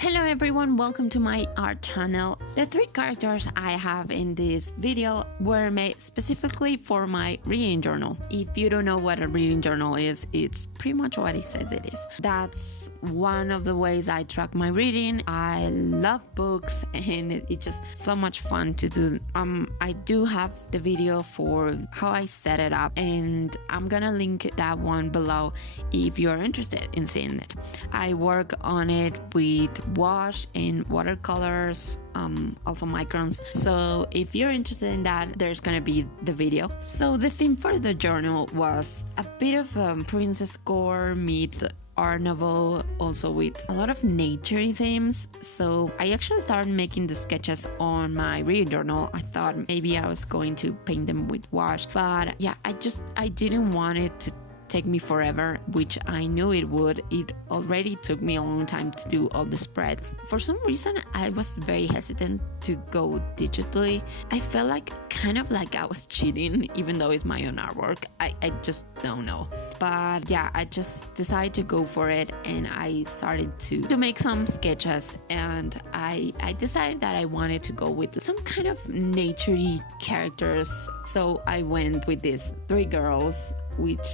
Hello everyone, welcome to my art channel. The three characters I have in this video were made specifically for my reading journal. If you don't know what a reading journal is, it's pretty much what it says it is. That's one of the ways I track my reading. I love books and it's just so much fun to do. I do have the video for how I set it up and I'm gonna link that one below if you're interested in seeing it. I work on it with wash and watercolors, also microns. So if you're interested in that, there's gonna be the video. So the theme for the journal was a bit of princess core meet art novel, also with a lot of nature themes. So I actually started making the sketches on my reading journal. I thought maybe I was going to paint them with wash, but yeah, I didn't want it to take me forever, which I knew it would. It already took me a long time to do all the spreads. For some reason, I was very hesitant to go digitally. I felt like kind of like I was cheating, even though it's my own artwork. I just don't know. But yeah, I just decided to go for it and I started to make some sketches, and I decided that I wanted to go with some kind of naturey characters. So I went with these three girls, which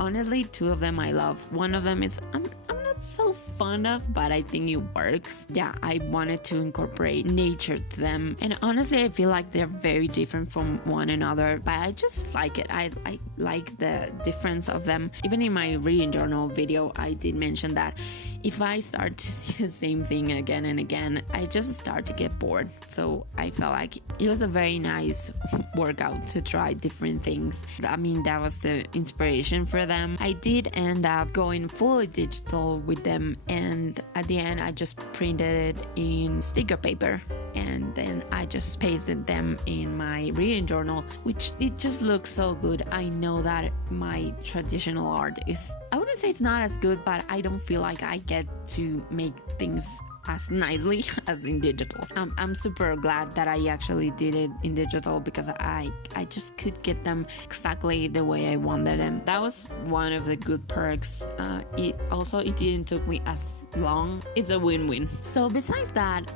honestly, two of them I love. One of them is I'm not so fond of, but I think it works. Yeah, I wanted to incorporate nature to them. And honestly, I feel like they're very different from one another, but I just like it. I like the difference of them. Even in my reading journal video, I did mention that if I start to see the same thing again and again, I just start to get bored. So I felt like it was a very nice workout to try different things. I mean, that was the inspiration for them. I did end up going fully digital with them, and at the end I just printed it in sticker paper and then I just pasted them in my reading journal, which it just looks so good. I know that my traditional art is, I wouldn't say it's not as good, but I don't feel like I get to make things as nicely as in digital. I'm super glad that I actually did it in digital because I just could get them exactly the way I wanted them. That was one of the good perks. It didn't took me as long. It's a win-win. So besides that,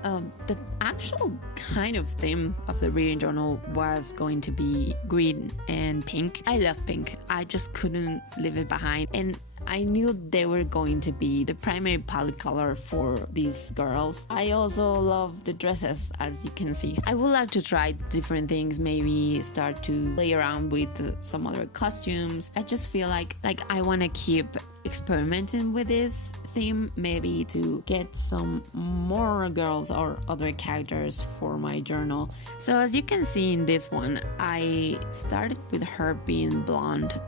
the actual kind of theme of the reading journal was going to be green and pink. I love pink. I just couldn't leave it behind, and I knew they were going to be the primary palette color for these girls. I also love the dresses, as you can see. I would like to try different things, maybe start to play around with some other costumes. I just feel like I want to keep experimenting with this theme, maybe to get some more girls or other characters for my journal. So as you can see in this one, I started with her being blonde.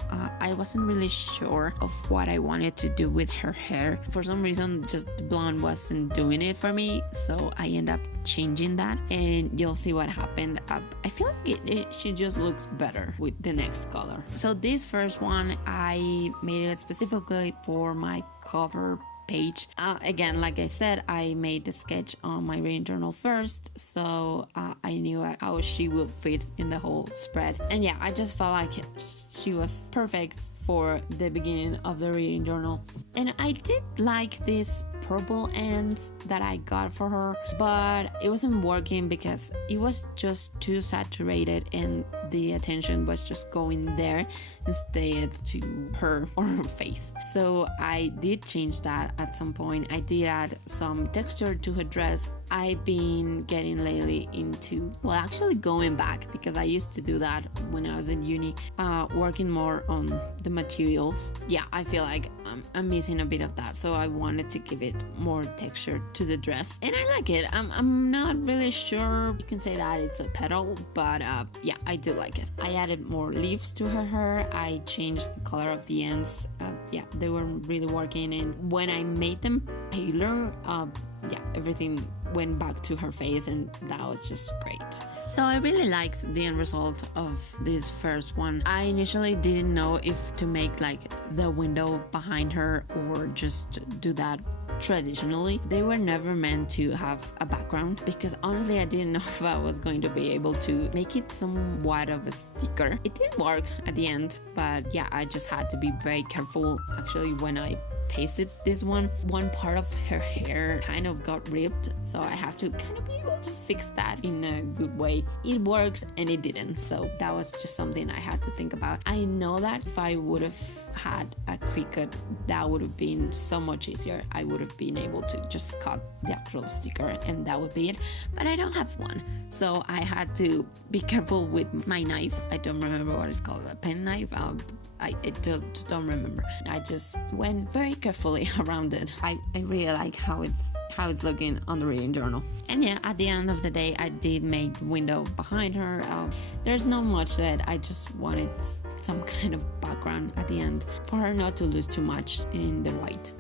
I wasn't really sure of what I wanted to do with her hair. For some reason, just the blonde wasn't doing it for me, so I ended up changing that, and you'll see what happened. I feel like she just looks better with the next color. So this first one, I made it specifically for my cover page. Again, like I said, I made the sketch on my reading journal first, so I knew how she would fit in the whole spread. And yeah, I just felt like she was perfect for the beginning of the reading journal. And I did like this purple ends that I got for her, but it wasn't working because it was just too saturated and the attention was just going there instead to her or her face. So I did change that at some point. I did add some texture to her dress. I've been getting lately into, well, actually going back, because I used to do that when I was in uni, working more on the materials. Yeah, I feel like I'm missing a bit of that, so I wanted to give it more texture to the dress, and I like it. I'm not really sure you can say that it's a petal, but yeah, I do like it. I added more leaves to her hair. I changed the color of the ends. Yeah, they weren't really working, and when I made them paler, yeah, everything went back to her face, and that was just great. So I really liked the end result of this first one. I initially didn't know if to make like the window behind her or just do that traditionally. They were never meant to have a background because honestly I didn't know if I was going to be able to make it somewhat of a sticker. It did work at the end, but yeah, I just had to be very careful actually when I pasted this one part of her hair kind of got ripped, so I have to kind of be able to fix that in a good way. It works and it didn't, so that was just something I had to think about. I know that if I would have had a Cricut, that would have been so much easier. I would have been able to just cut the actual sticker and that would be it, but I don't have one, so I had to be careful with my knife. I don't remember what it's called, a pen knife. I just don't remember. I just went very carefully around it. I really like how it's looking on the reading journal. And yeah, at the end of the day, I did make the window behind her. There's not much that I just wanted some kind of background at the end for her not to lose too much in the white.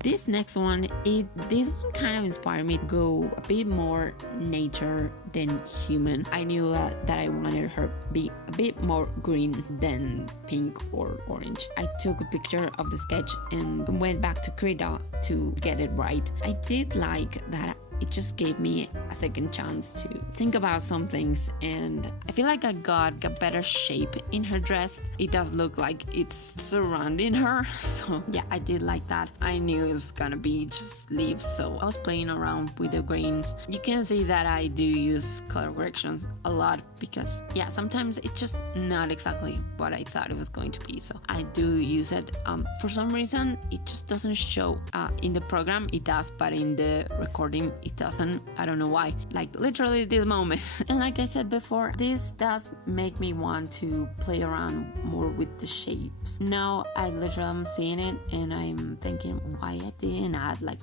This next one, this one kind of inspired me to go a bit more nature than human. I knew that I wanted her to be a bit more green than pink or orange. I took a picture of the sketch and went back to Krita to get it right. I did like that. It just gave me a second chance to think about some things, and I feel like I got a better shape in her dress. It does look like it's surrounding her, so yeah, I did like that. I knew it was gonna be just leaves, so I was playing around with the grains. You can see that I do use color corrections a lot because yeah, sometimes it's just not exactly what I thought it was going to be, so I do use it. For some reason it just doesn't show in the program. It does, but in the recording it doesn't. I don't know why, like literally this moment. And like I said before, this does make me want to play around more with the shapes. Now I literally am seeing it and I'm thinking why I didn't add like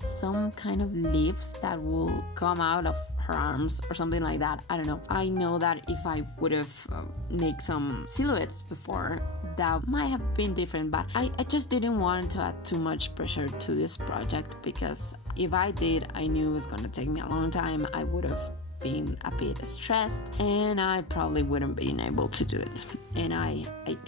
some kind of leaves that will come out of her arms or something like that. I don't know. I know that if I would have made some silhouettes before, that might have been different, but I just didn't want to add too much pressure to this project, because if I did, I knew it was going to take me a long time. I would have been a bit stressed, and I probably wouldn't been able to do it. And I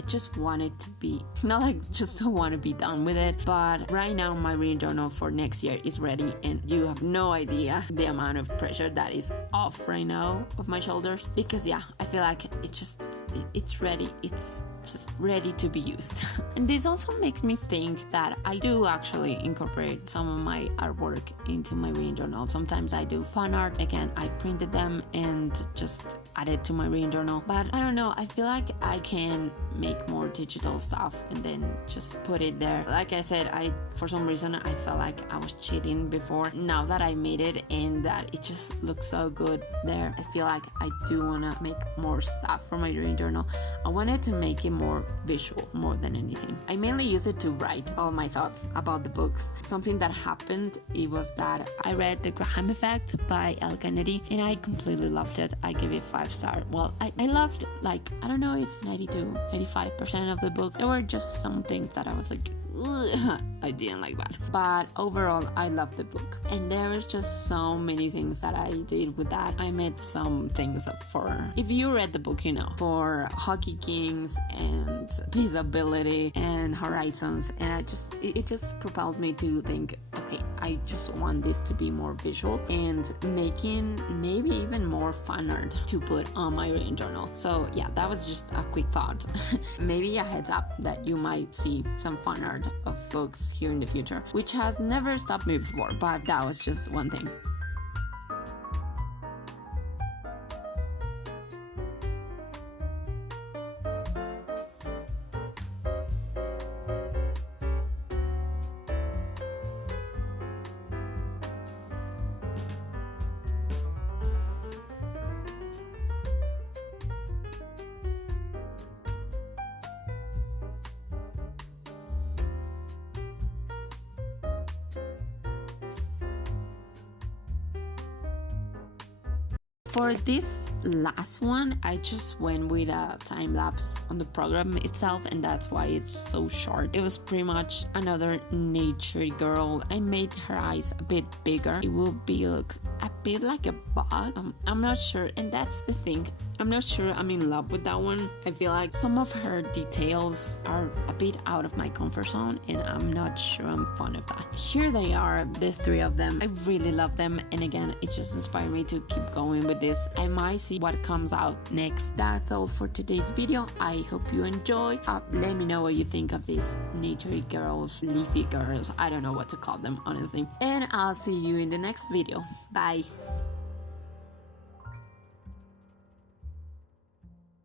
just wanted to be, not like just don't want to be done with it, but right now my reading journal for next year is ready, and you have no idea the amount of pressure that is off right now of my shoulders, because yeah, I feel like it's ready. It's just ready to be used. And this also makes me think that I do actually incorporate some of my artwork into my reading journal. Sometimes I do fan art. Again, I printed them and just added to my reading journal. But I don't know, I feel like I can make more digital stuff and then just put it there. Like I said, for some reason I felt like I was cheating before. Now that I made it and that it just looks so good there, I feel like I do want to make more stuff for my reading journal. I wanted to make it more visual more than anything. I mainly use it to write all my thoughts about the books. Something that happened, it was that I read The Graham Effect by Elle Kennedy and I completely loved it. I gave it 5 stars. Well, I loved, like, I don't know if 85% of the book. There were just some things that I was like, I didn't like that. But overall, I loved the book. And there was just so many things that I did with that. I made some things for, if you read the book, you know, for Hockey Kings and Peaceability and Horizons. And it just propelled me to think, okay, I just want this to be more visual and making maybe even more fan art to put on my reading journal. So yeah, that was just a quick thought. Maybe a heads up that you might see some fan art of books here in the future, which has never stopped me before, but that was just one thing. For this last one, I just went with a time lapse on the program itself, and that's why it's so short. It was pretty much another nature girl. I made her eyes a bit bigger. It will be look a bit like a bug. I'm not sure, and that's the thing. I'm not sure I'm in love with that one. I feel like some of her details are a bit out of my comfort zone, and I'm not sure I'm fond of that. Here they are, the 3 of them. I really love them, and again, it just inspired me to keep going with this. I might see what comes out next. That's all for today's video. I hope you enjoy. Let me know what you think of these nature girls, leafy girls. I don't know what to call them, honestly. And I'll see you in the next video. Bye.